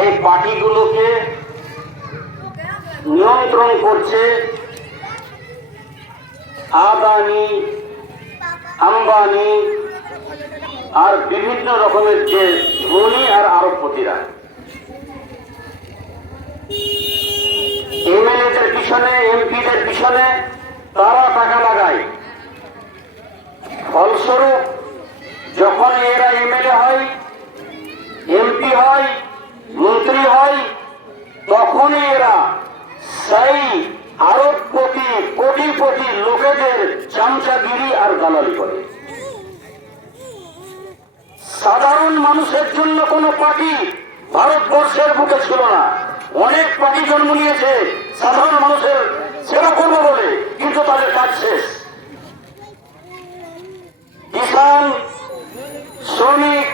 এই পার্টিগুলোকে নিয়ন্ত্রণ করছে আদানি, আম্বানি আর বিভিন্ন রকমের যে ধনী আর আরবপতিরা। এমএলএদের পিছনে, এমপিদের পিছনে তারা টাকা লাগায়। ফলস্বরূপ যখন এরা এমএলএ হয়, এমপি হয়, মন্ত্রী হয়, তখনই এরা সেই আরবপতি, কোটিপতি লোকেদের চামচাগিরি আর দালালি করে। সাধারণ মানুষের জন্য কোনো পার্টি ভারতবর্ষের বুকে ছিল না। অনেক পার্টি জন্ম নিয়েছে সাধারণ মানুষের সেবা করবো বলে, কিন্তু তাদের কাজ শেষ। কিষান, শ্রমিক,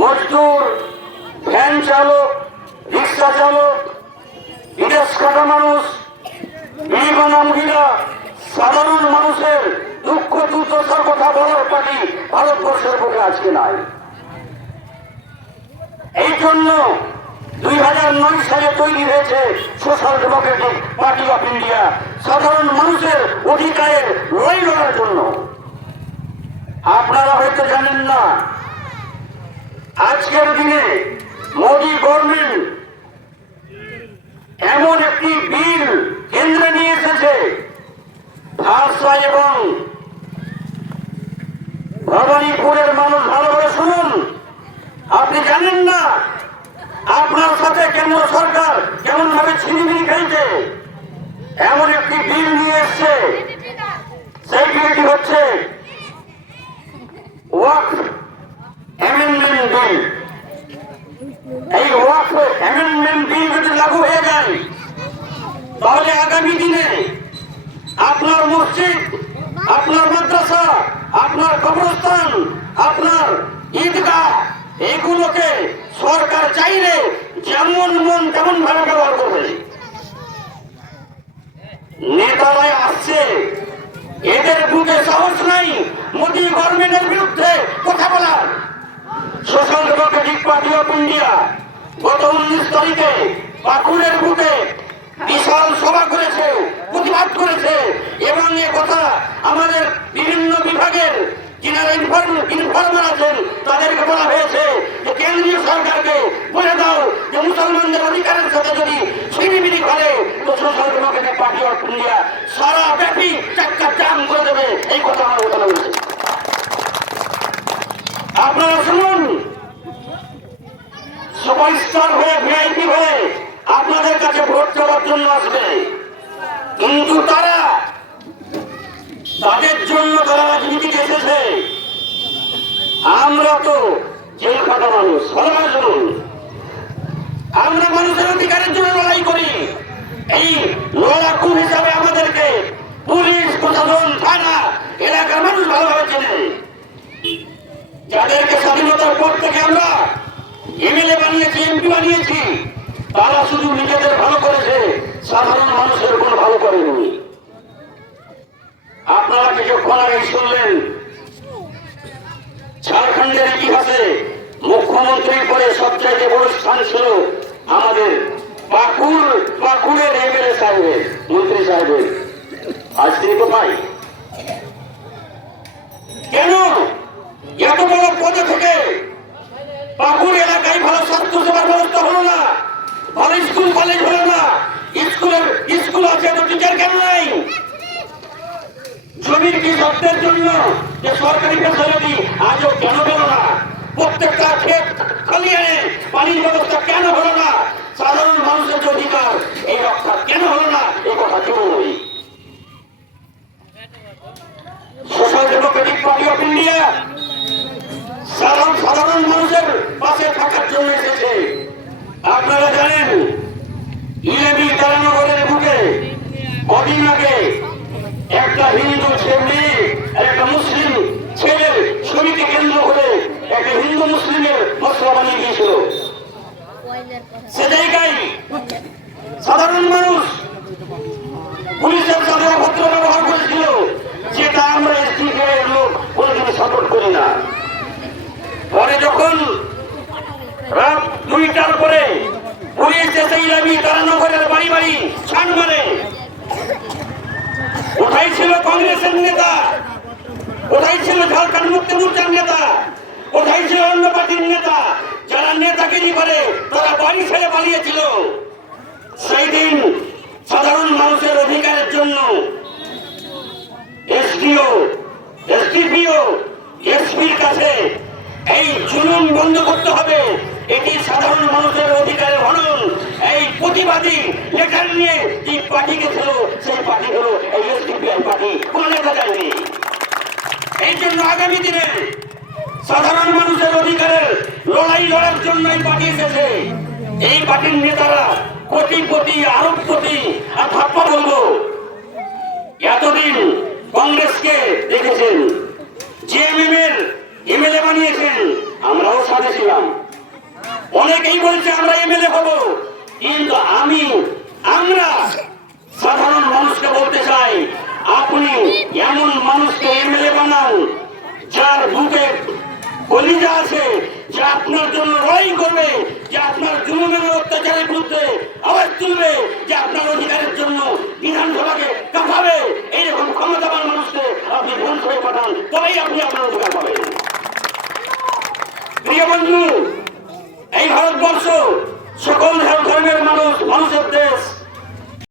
মজদুর, ভ্যান চালক, রিক্সা চালক, বিদেশ কাটা মানুষ, বিবানা মহিলা, সাধারণ মানুষের দুঃখ দুর্দশার কথা বলার পার্টি ভারতবর্ষের বুকে আজকে নাই। এই জন্য 2009 সালে তৈরি হয়েছে social democratic party of India, সাধারণ মানুষের অধিকারের লড়াই লড়ার জন্য। আপনারা হয়তো জানেন না, আজকের দিনে মোদী গভর্নমেন্ট এমন একটি বিল কেন্দ্রে নিয়ে এসেছে, ভাষা এবং ভবানীপুরের মানুষ ভালোভাবে শুনুন। আপনি জানেন না আপনার সাথে কেন্দ্র সরকার কেমন ভাবে ছিনিমিনি খেলছে। এমন একটি বিল নিয়ে এসছে, সেই বিলটি হচ্ছে ওয়াকফ অ্যামেন্ডমেন্ট বিল। এই ওয়াকফ অ্যামেন্ডমেন্ট বিল যদি লাগু হয়ে যায়, তাহলে আগামী দিনে আপনার মসজিদ, আপনার মাদ্রাসা, আপনার কবরস্থান, আপনার ঈদগাহ, এগুলোকে সরকার চাইলে যেমন মন তেমন ভাবে ব্যবহার করবে। নেতারাই আসছে, এদের বুকে সাহস নাই মোদী গভর্নমেন্টের বিরুদ্ধে কথা বলার। Social democratic party of India গত 19 তারিখে পাকুড়ের বুকে বিশাল সভা করেছে, প্রতিবাদ করেছে, এবং এ কথা আমাদের বিভিন্ন বিভাগের যারা ইনফর্মার আছেন তাদেরকে বলা হয়েছে যে কেন্দ্রীয় সরকারকে বলে দাও যে মুসলমানদের অধিকারের সাথে যদি ছিনিমিনি করে তো social democratic party of India সারা ব্যাপী চাক্কা জাম করে দেবে। এই কথা আমার বলা হয়েছে। আপনারা শুনুন, সুপারস্টার হয়ে, ভিআইপি হয়ে আপনাদের কাছে ভোট চাওয়ার জন্য আসবে, কিন্তু তাদের জন্য তারা রাজনীতিতে এসেছে। আমরা তো জেল খাটা মানুষ, ভালোভাবে শুনুন। আমরা মানুষের অধিকারের জন্য লড়াই করি। এই লড়াকু হিসাবে আমাদেরকে পুলিশ, প্রশাসন, থানা, এলাকার মানুষ ভালোভাবে চেনে। যাদেরকে স্বাধীনতার পর থেকে আমরা এমএলএ বানিয়েছি, এমপি বানিয়েছি, তারা শুধু নিজেদের ভালো করেছে, সাধারণ মানুষের কোনো ভালো করেনি। আপনারা কিছুক্ষণ আগে শুনলেন ঝাড়খণ্ডের ইতিহাসে মুখ্যমন্ত্রীর পরে সবচাইতে বড় স্থান ছিল আমাদের পাকুড়ের এমএলএ সাহেবের, মন্ত্রী সাহেবের। আজ তিনি কোথায়? কেন এত বড় পদে থেকে পাকুড় এলাকায় ভালো স্বাস্থ্য সেবার ব্যবস্থা হলো না, ভালো স্কুল কলেজ হলো না? স্কুল আছে তো টিচার কেন নাই? জমির কি শব্দের জন্য যে সরকারি ফেসিলিটি আজও কেন পেল না? প্রত্যেকটা ক্ষেত খালি আনে পানির ব্যবস্থা কেন হলো না? সাধারণ মানুষের অধিকার এই রক্ষা কেন হলো না? এই কথা কেন বলি? Social democratic party of India সাধারণ মানুষের পাশে থাকার জন্য এসেছে। আপনারা জানেন ইলেবি তারানগরের বুকে কদিন আগে একটা হিন্দু ছেলে আর একটা মুসলিম ছেলের ছবিকে কেন্দ্র করে একটা হিন্দু মুসলিমের মশলা বানিয়ে দিয়েছিল। সে জায়গায় সাধারণ মানুষ পুলিশের সাথে অভদ্র ব্যবহার করেছিল, যেটা আমরা এসডিপিআই লোক কোনোদিন সাপোর্ট করি না। পরে যখন রাত 2টার পরে ছান মারে। কোথায় ছিল কংগ্রেসের নেতা, কোথায় ছিল ঝাড়খণ্ড মুক্তি মোর্চার নেতা, কোথায় ছিল অন্য পার্টির নেতা? যারা নেতাগিরি করে তারা বাড়ি ছেড়ে পালিয়েছিল। সেই দিন সাধারণ মানুষের অধিকারের জন্য এসডিও, এসডিপিও, এসপির কাছে এই জুলুম বন্ধ করতে হবে, এটি সাধারণ মানুষের অধিকারের হনন, এই প্রতিবাদী লেটার নিয়ে যে পার্টি গেছিল সেই পার্টি হলো এই এসডিপিআই পার্টি, কোন নেতা যায়নি। এই জন্য আগামী দিনে সাধারণ মানুষের অধিকারের লড়াই লড়ার জন্য এই পার্টি এসেছে। এই পার্টির নেতারা কোটিপতি, আরবপতি আর ভাপ্পা বলবো। এতদিন কংগ্রেসকে দেখেছেন, জেএমএম এর এমএলএ বানিয়েছেন, আমরাও সাথে ছিলাম। অনেকেই বলছে আমরা এমএলএ হব, কিন্তু আমরা সাধারণ মানুষকে বলতে চাই, আপনি এমন মানুষকে এমএলএ বানান যার বুকে কলিজা আছে, যে আপনার জন্য লড়াই করবে, যে আপনার জুলুমের অত্যাচারের বিরুদ্ধে আওয়াজ তুলবে, যে আপনার অধিকারের জন্য বিধানসভাকে কাঁপাবে। এইরকম ক্ষমতাবান মানুষকে আপনি বিধানসভায় পাঠান, তবেই আপনি আপনার অধিকার পাবেন। প্রিয় বন্ধু, এই ভারতবর্ষ সকল ধর্মের মানুষের দেশ।